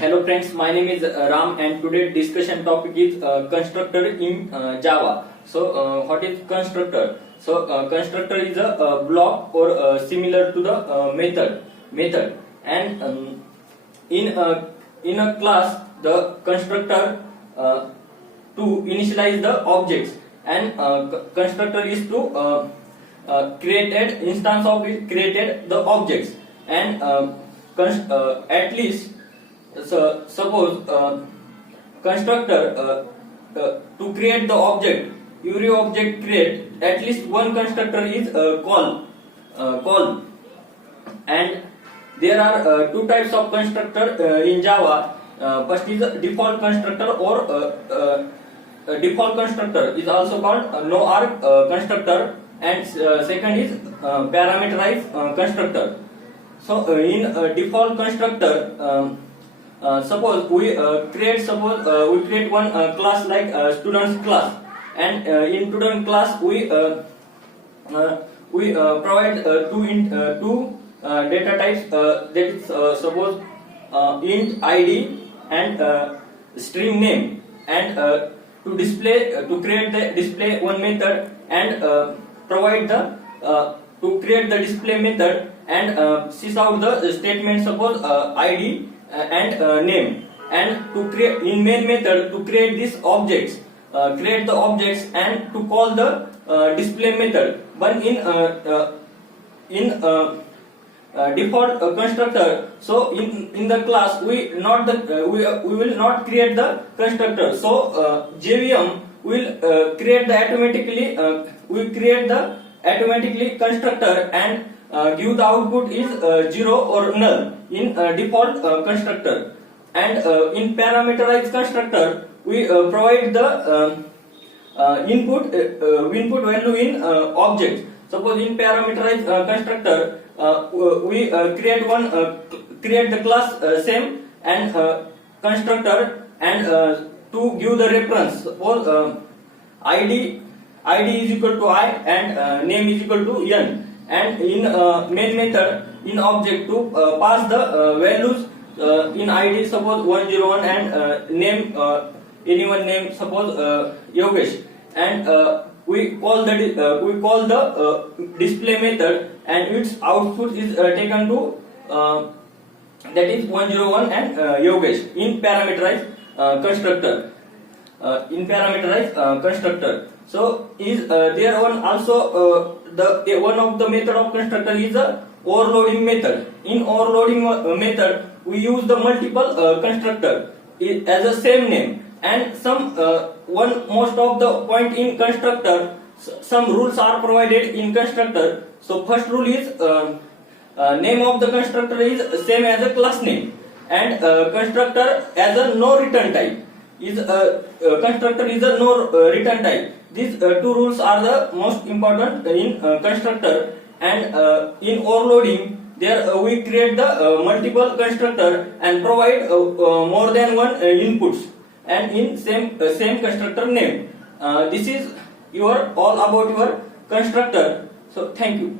Hello friends, my name is Ram and today discussion topic is constructor in Java. What is constructor? Constructor is a block or similar to the method and in a class the constructor to initialize the objects and constructor is to created instance of it created the objects and at least suppose constructor to create the object, every object create at least one constructor is call and there are two types of constructor in Java. First is default constructor or default constructor is also called no arg constructor and second is parameterized constructor. In default constructor suppose we create one class like students class and in student class we provide two data types that is suppose int id and string name and to create the display one method and provide the to create the display method and sys out the statement suppose id and name and to create in main method to create these objects create the objects and to call the display method. But in default constructor, so in the class we will not create the constructor. So JVM will create the automatically constructor and give the output is 0 or null in default constructor. And in parameterized constructor we provide the input value in object. Suppose in parameterized constructor we create the class same and constructor and to give the reference suppose id is equal to I and name is equal to n and in main method in object to pass the values in id suppose 101 and name anyone name suppose Yogesh and we call the display method and its output is taken to that is 101 and Yogesh in parameterized constructor. So is there one also the one of the method of constructor is a overloading method. In overloading method we use the multiple constructor as a same name and some most of the point in constructor some rules are provided in constructor. So first rule is name of the constructor is same as a class name and constructor as a no return type is constructor is a no return type. These two rules are the most important in constructor and in overloading there we create the multiple constructor and provide more than one inputs and in same constructor name. This is all about your constructor. So thank you.